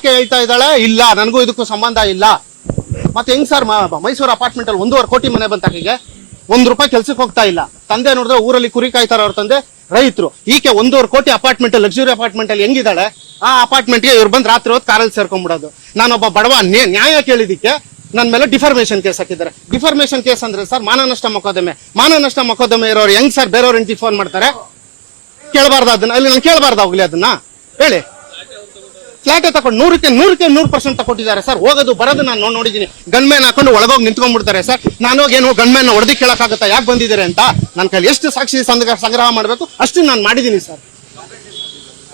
ಆಕೆ ಹೇಳ್ತಾ ಇದ್ದಾಳೆ ಇಲ್ಲ ನನಗೂ ಇದಕ್ಕೂ ಸಂಬಂಧ ಇಲ್ಲ. ಮತ್ತೆ ಹೆಂಗ್ ಸರ್ ಮೈಸೂರು ಅಪಾರ್ಟ್ಮೆಂಟ್ ಅಲ್ಲಿ 1.5 ಕೋಟಿ ಮನೆ ಬಂತ ಆಕೆಗೆ, ₹1 ಕೆಲ್ಸಕ್ಕೆ ಹೋಗ್ತಾ ಇಲ್ಲ. ತಂದೆ ನೋಡಿದ್ರೆ ಊರಲ್ಲಿ ಕುರಿ ಕಾಯ್ತಾರ ಅವ್ರ ತಂದೆ ರೈತರು. ಈಕೆ 1.5 ಕೋಟಿ ಅಪಾರ್ಟ್ಮೆಂಟ್ ಲಕ್ಸುರಿ ಅಪಾರ್ಟ್ಮೆಂಟ್ ಅಲ್ಲಿ ಹೆಂಗಿದ್ದಾಳೆ? ಆ ಅಪಾರ್ಟ್ಮೆಂಟ್ಗೆ ಇವ್ರು ಬಂದು ರಾತ್ರಿ ಹೊತ್ತು ಕಾರಲ್ಲಿ ಸೇರ್ಕೊಂಡ್ಬಿಡೋದು. ನಾನೊಬ್ಬ ಬಡವ ನ್ಯಾಯ ಕೇಳಿದಿಕ್ಕೆ ನನ್ನ ಮೇಲೆ ಡಿಫಾರ್ಮೇಶನ್ ಕೇಸ್ ಹಾಕಿದ್ದಾರೆ. ಡಿಫಾರ್ಮೇಶನ್ ಕೇಸ್ ಅಂದ್ರೆ ಸರ್ ಮಾನನಷ್ಟ ಮೊಕದ್ದಮೆ ಇರೋರು ಹೆಂಗ್ ಸರ್ ಬೇರೆಯವ್ರ ಹೆಂಡತಿ ಫೋನ್ ಮಾಡ್ತಾರೆ? ಕೇಳಬಾರ್ದು ಅದನ್ನ, ಅಲ್ಲಿ ನಾನು ಕೇಳಬಾರ್ದು ಹೋಗ್ಲಿ ಅದನ್ನ ಹೇಳಿ. ಫ್ಲಾಟ್ ತಗೊಂಡು 100% ತಗೊಟ್ಟಿದ್ದಾರೆ ಸರ್. ಹೋಗೋದು ಬರೋದು ನಾನು ನೋಡಿದೀನಿ. ಗನ್ಮ್ಯಾನ್ ಹಾಕೊಂಡು ಒಳಗೋಗಿ ನಿಂತ್ಕೊಂಡ್ಬಿಡ್ತಾರೆ ಸರ್. ನಾನೋಗಿ ಏನು ಗನ್ಮ್ಯಾನ್ ಹೊಡೆದಿ ಕೇಳಕ್ಕಾಗತ್ತಾ ಯಾಕೆ ಬಂದಿದ್ದಾರೆ ಅಂತ? ನನ್ನ ಕೈಲಿ ಎಷ್ಟು ಸಾಕ್ಷಿ ಸಂಗ್ರಹ ಮಾಡಬೇಕು ಅಷ್ಟು ನಾನು ಮಾಡಿದೀನಿ ಸರ್.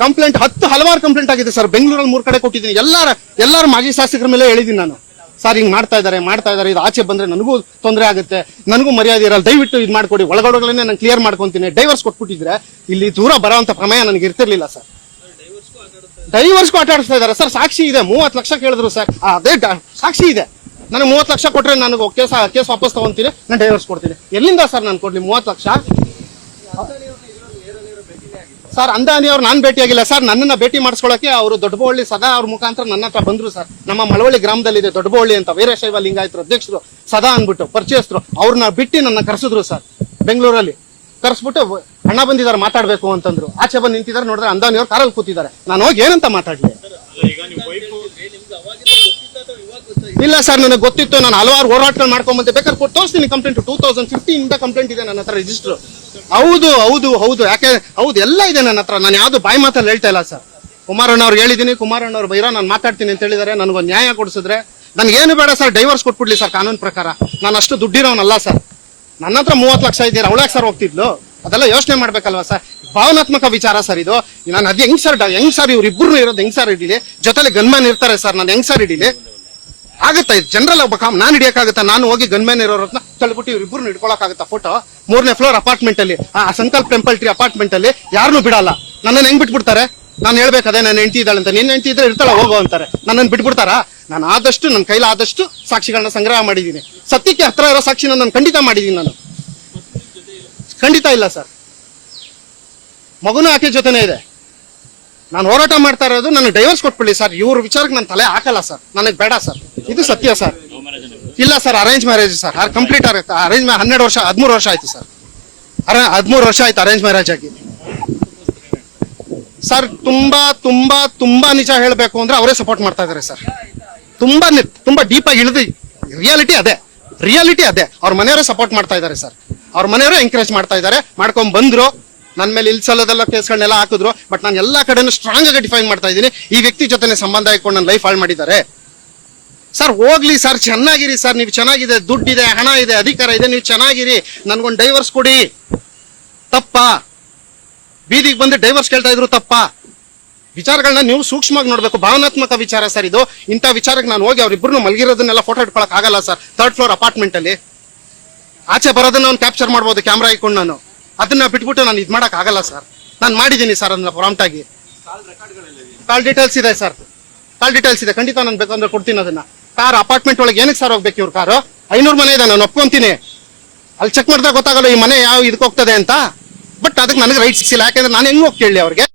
ಕಂಪ್ಲೇಂಟ್ ಹಲವಾರು ಕಂಪ್ಲೇಂಟ್ ಆಗಿದೆ ಸರ್. ಬೆಂಗಳೂರಲ್ಲಿ 3 ಕಡೆ ಕೊಟ್ಟಿದ್ದೀನಿ. ಎಲ್ಲಾರ ಮಾಜಿ ಶಾಸಕರ ಮೇಲೆ ಹೇಳಿದೀನಿ ನಾನು. ಸರ್ ಹಿಂಗ್ ಮಾಡ್ತಾ ಇದಾರೆ, ಇದು ಆಚೆ ಬಂದ್ರೆ ನನಗೂ ತೊಂದರೆ ಆಗುತ್ತೆ, ನನಗೂ ಮರ್ಯಾದೆ ಇರಲ್ಲ, ದಯವಿಟ್ಟು ಇದು ಮಾಡ್ಕೊಡಿ. ಒಳಗಡೆ ನಾನು ಕ್ಲಿಯರ್ ಮಾಡ್ಕೊಂತೀನಿ. ಡೈವರ್ಸ್ ಕೊಟ್ಬಿಟ್ಟಿದ್ರೆ ಇಲ್ಲಿ ದೂರ ಬರೋಂತ ಪ್ರಮೇಯ ನನಗೆ ಇರ್ತಿರ್ಲಿಲ್ಲ ಸರ್. ಡೈವರ್ಸ್ಗೂ ಆಟ ಆಡಿಸ್ತಾ ಇದಾರೆ ಸರ್. ಸಾಕ್ಷಿ ಇದೆ, 30 ಲಕ್ಷ ಕೇಳಿದ್ರು ಸರ್. ಅದೇ ಸಾಕ್ಷಿ ಇದೆ. ನನಗೆ 30 ಲಕ್ಷ ಕೊಟ್ರೆ ನನಗೆ ಕೇಸ್ ವಾಪಸ್ ತಗೊಂತೀನಿ, ನಾನು ಡೈವರ್ಸ್ ಕೊಡ್ತೀನಿ. ಎಲ್ಲಿಂದ ಸರ್ ನಾನು ಕೊಡ್ಲಿ 30 ಲಕ್ಷ? ಸರ್ ಅಂದಾನಿ ಅವ್ರು ನಾನು ಭೇಟಿಯಾಗಿಲ್ಲ ಸರ್. ನನ್ನನ್ನ ಭೇಟಿ ಮಾಡಿಸ್ಕೊಳಕ್ಕೆ ಅವರು ದೊಡ್ಡಬಳ್ಳಿ ಸದಾ ಅವ್ರ ಮುಖಾಂತರ ನನ್ನ ಹತ್ರ ಬಂದ್ರು ಸರ್. ನಮ್ಮ ಮಳವಳ್ಳಿ ಗ್ರಾಮದಲ್ಲಿ ಇದೆ ದೊಡ್ಡಬಳ್ಳಿ ಅಂತ, ವೀರಶೈವ ಲಿಂಗಾಯತರು ಅಧ್ಯಕ್ಷರು ಸದಾ ಅನ್ಬಿಟ್ಟು ಪರಿಚಯಸ್ಥರು. ಅವ್ರನ್ನ ಬಿಟ್ಟು ನನ್ನ ಕರೆಸಿದ್ರು ಸರ್. ಬೆಂಗಳೂರಲ್ಲಿ ಕರೆಸ್ಬಿಟ್ಟು ಅಣ್ಣ ಬಂದಿದ್ದಾರೆ ಮಾತಾಡ್ಬೇಕು ಅಂತಂದ್ರು. ಆಚೆ ಬಂದು ನಿಂತಿದ್ದಾರೆ, ನೋಡಿದ್ರೆ ಅಂದಾನಿ ಅವ್ರು ಕಾರಲ್ಲಿ ಕೂತಿದ್ದಾರೆ. ನಾನು ಹೋಗಿ ಏನಂತ ಮಾತಾಡ್ಲಿ? ಇಲ್ಲ ಸರ್ ನನಗೆ ಗೊತ್ತಿತ್ತು. ನಾನು ಹಲವಾರು ಹೋರಾಟಗಳು ಮಾಡ್ಕೊಂಡ್ ಬಂದೆ. ಬೇಕಾದ್ರೆ ಕೊಟ್ಟು ತೋರಿಸ್ತೀನಿ ಕಂಪ್ಲೇಂಟ್. 2015 ಇಂದ ಕಂಪ್ಲೇಂಟ್ ಇದೆ ನನ್ನ ಹತ್ರ ರಿಜಿಸ್ಟರ್. ಹೌದು ಯಾಕೆ ಹೌದು ಎಲ್ಲ ಇದೆ ನನ್ನ ಹತ್ರ. ನಾನು ಯಾವ್ದು ಬಾಯಿ ಮಾತಲ್ಲಿ ಹೇಳ್ತಾ ಇಲ್ಲ ಸರ್. ಕುಮಾರಣ್ಣ ಅವ್ರಿಗೆ ಹೇಳಿದೀನಿ, ಕುಮಾರಣ್ಣ ಅವ್ರು ಬೈರೋ ನಾನು ಮಾತಾಡ್ತೀನಿ ಅಂತ ಹೇಳಿದಾರೆ. ನನಗೊಂದು ನ್ಯಾಯ ಕೊಡಿಸಿದ್ರೆ ನನ್ಗೇನು ಬೇಡ ಸರ್, ಡೈವರ್ಸ್ ಕೊಟ್ಬಿಡ್ಲಿ ಸರ್ ಕಾನೂನು ಪ್ರಕಾರ. ನಾನು ಅಷ್ಟು ದುಡ್ಡಿರೋನಲ್ಲ ಸರ್. ನನ್ನ ಹತ್ರ 30 ಲಕ್ಷ ಇದೆಯಾ, ಅವಳಾಗ ಸರ್ ಹೋಗ್ತಿದ್ಲು? ಅದೆಲ್ಲ ಯೋಚನೆ ಮಾಡ್ಬೇಕಲ್ವಾ ಸರ್? ಭಾವನಾತ್ಮಕ ವಿಚಾರ ಸರ್ ಇದು. ನಾನು ಅದು ಹೆಂಗ್ ಸರ್ ಇವ್ರಿಬ್ರು ಇರೋದು ಹೆಂಗ್ ಸರ್ ಹಿಡೀಲಿ? ಜೊತೆಲಿ ಗನ್ಮ್ಯಾನ್ ಇರ್ತಾರೆ ಸರ್, ನಾನು ಹೆಂಗ್ ಸರ್ ಹಿಡೀಲಿ? ಆಗುತ್ತಾ ಇದು? ಜನರಲ್ ಒಬ್ಬ ನಾನು ಹಿಡಿಯಕ್ಕಾಗುತ್ತಾ? ನಾನು ಹೋಗಿ ಗನ್ಮ್ಯಾನ್ ಇರೋರನ್ನ ತಳ್ಬಿಟ್ಟು ಇವ್ರಿಬ್ರು ಹಿಡ್ಕೊಳಕ್ಕಾಗುತ್ತಾ ಫೋಟೋ? 3ನೇ ಫ್ಲೋರ್ ಅಪಾರ್ಟ್ಮೆಂಟ್ ಅಲ್ಲಿ, ಆ ಸಂಕಲ್ಪ ಟೆಂಪಲ್ ಟ್ರೀ ಅಪಾರ್ಟ್ಮೆಂಟ್ ಅಲ್ಲಿ ಯಾರನ್ನೂ ಬಿಡಲ್ಲ. ನನ್ನನ್ನು ಹೆಂಗ್ ಬಿಟ್ಬಿಡ್ತಾರೆ? ನಾನು ಹೇಳ್ಬೇಕಾದ್ರೆ ನನ್ನ ಹೆಂಡತಿ ಇದ್ದಾಳೆ ಅಂತ. ನಿನ್ನ ಹೆಂಡತಿ ಇದ್ರೆ ಇರ್ತಾಳ ಹೋಗೋ ಅಂತಾರೆ. ನನ್ನನ್ನು ಬಿಟ್ಬಿಡ್ತಾರಾ? ನಾನು ಆದಷ್ಟು ನನ್ನ ಕೈಲಾದಷ್ಟು ಸಾಕ್ಷಿಗಳನ್ನ ಸಂಗ್ರಹ ಮಾಡಿದ್ದೀನಿ. ಸತ್ಯಕ್ಕೆ ಹತ್ರ ಇರೋ ಸಾಕ್ಷಿನ ನಾನು ಖಂಡಿತ ಮಾಡಿದ್ದೀನಿ. ನಾನು ಖಂಡಿತ ಇಲ್ಲ ಸರ್. ಮಗುನೂ ಆಕೆ ಜೊತೆನೇ ಇದೆ. ನಾನು ಹೋರಾಟ ಮಾಡ್ತಾ ಇರೋದು ನನಗೆ ಡೈವರ್ಸ್ ಕೊಟ್ಬಿಡಿ ಸರ್. ಇವ್ರ ವಿಚಾರಕ್ಕೆ ನಾನು ತಲೆ ಹಾಕಲ್ಲ ಸರ್. ನನಗೆ ಬೇಡ ಸರ್, ಇದು ಸತ್ಯ ಸರ್. ಇಲ್ಲ sir, arrange marriage sir. Complete arrange 13 ವರ್ಷ ಆಯ್ತು ಸರ್. 13 ವರ್ಷ ಆಯ್ತು ಅರೇಂಜ್ ಮ್ಯಾರೇಜ್ ಆಗಿ ಸರ್. ತುಂಬಾ ನಿಜ ಹೇಳ್ಬೇಕು ಅಂದ್ರೆ ಅವರೇ ಸಪೋರ್ಟ್ ಮಾಡ್ತಾ ಇದಾರೆ ಸರ್. ತುಂಬಾ ಡೀಪ್ ಆಗಿ ಇಳಿದು ರಿಯಾಲಿಟಿ ಅದೇ. ಅವ್ರ ಮನೆಯವರೇ ಸಪೋರ್ಟ್ ಮಾಡ್ತಾ ಇದಾರೆ ಸರ್. ಅವ್ರ ಮನೆಯವರೇ ಎಂಕರೇಜ್ ಮಾಡ್ತಾ ಇದಾರೆ. ಮಾಡ್ಕೊಂಡ್ ಬಂದ್ರು. ನನ್ನ ಮೇಲೆ ಇಲ್ಸಲ್ಲದೆಲ್ಲ ಕೇಸ್ಗಳನ್ನೆಲ್ಲ ಹಾಕಿದ್ರು. ಬಟ್ ನಾನು ಎಲ್ಲಾ ಕಡೆನೂ ಸ್ಟ್ರಾಂಗ್ ಆಗಿ ಡಿಫೈನ್ ಮಾಡ್ತಾ ಇದ್ದೀನಿ. ಈ ವ್ಯಕ್ತಿ ಜೊತೆ ಸಂಬಂಧ ಇಟ್ಕೊಂಡು ನನ್ನ ಲೈಫ್ ಹಾಳು ಮಾಡಿದ್ದಾರೆ ಸರ್. ಹೋಗ್ಲಿ ಸರ್, ಚೆನ್ನಾಗಿರಿ ಸರ್. ನೀವು ಚೆನ್ನಾಗಿದೆ, ದುಡ್ಡಿದೆ, ಹಣ ಇದೆ, ಅಧಿಕಾರ ಇದೆ, ನೀವು ಚೆನ್ನಾಗಿರಿ. ನನ್ಗೊಂದು ಡೈವರ್ಸ್ ಕೊಡಿ. ತಪ್ಪಾ? ಬೀದಿಗೆ ಬಂದು ಡೈವರ್ಸ್ ಕೇಳ್ತಾ ಇದ್ರು ತಪ್ಪಾ? ವಿಚಾರಗಳನ್ನ ನೀವು ಸೂಕ್ಷ್ಮವಾಗಿ ನೋಡ್ಬೇಕು. ಭಾವನಾತ್ಮಕ ವಿಚಾರ ಸರ್ ಇದು. ಇಂಥ ವಿಚಾರಕ್ಕೆ ನಾನು ಹೋಗಿ ಅವ್ರಿಬ್ರು ಮಲಗಿರೋದನ್ನೆಲ್ಲ ಫೋಟೋ ಇಟ್ಕೊಳಕ್ ಆಗಲ್ಲ ಸರ್. 3rd ಫ್ಲೋರ್ ಅಪಾರ್ಟ್ಮೆಂಟ್ ಅಲ್ಲಿ ಆಚೆ ಬರೋದನ್ನ ಅವ್ನು ಕ್ಯಾಪ್ಚರ್ ಮಾಡ್ಬೋದು ಕ್ಯಾಮ್ರಾ ಇಟ್ಕೊಂಡು. ನಾನು ಅದನ್ನ ಬಿಟ್ಬಿಟ್ಟು ನಾನು ಇದು ಮಾಡಕ್ ಆಗಲ್ಲ ಸರ್. ನಾನು ಮಾಡಿದ್ದೀನಿ ಸರ್ ಅದನ್ನ ಪ್ರಾಂಪ್ಟ್ ಆಗಿ. ಕಾಲ್ ಡೀಟೇಲ್ಸ್ ಇದೆ ಸರ್. ಖಂಡಿತ ನಾನು ಬೇಕಂದ್ರೆ ಕೊಡ್ತೀನಿ ಅದನ್ನ. ಕಾರ್ ಅಪಾರ್ಟ್ಮೆಂಟ್ ಒಳಗೆ ಏನಕ್ಕೆ ಸರ್ ಹೋಗ್ಬೇಕು? ಇವ್ರ ಕಾರು 500 ಮನೆ ಇದೆ, ನಾನು ಒಪ್ಕೊಂತೀನಿ. ಅಲ್ಲಿ ಚೆಕ್ ಮಾಡಿದಾಗ ಗೊತ್ತಾಗಲ್ಲ ಈ ಮನೆ ಯಾವ ಇದಕ್ಕೆ ಹೋಗ್ತದೆ ಅಂತ. ಬಟ್ ಅದಕ್ಕೆ ನನಗೆ ರೈಟ್ ಸಿಕ್ಸಿಲ್ಲ. ಯಾಕಂದ್ರೆ ನಾನು ಹೆಂಗ್ ಹೋಗಿ ಕೇಳಲಿ ಅವ್ರಿಗೆ?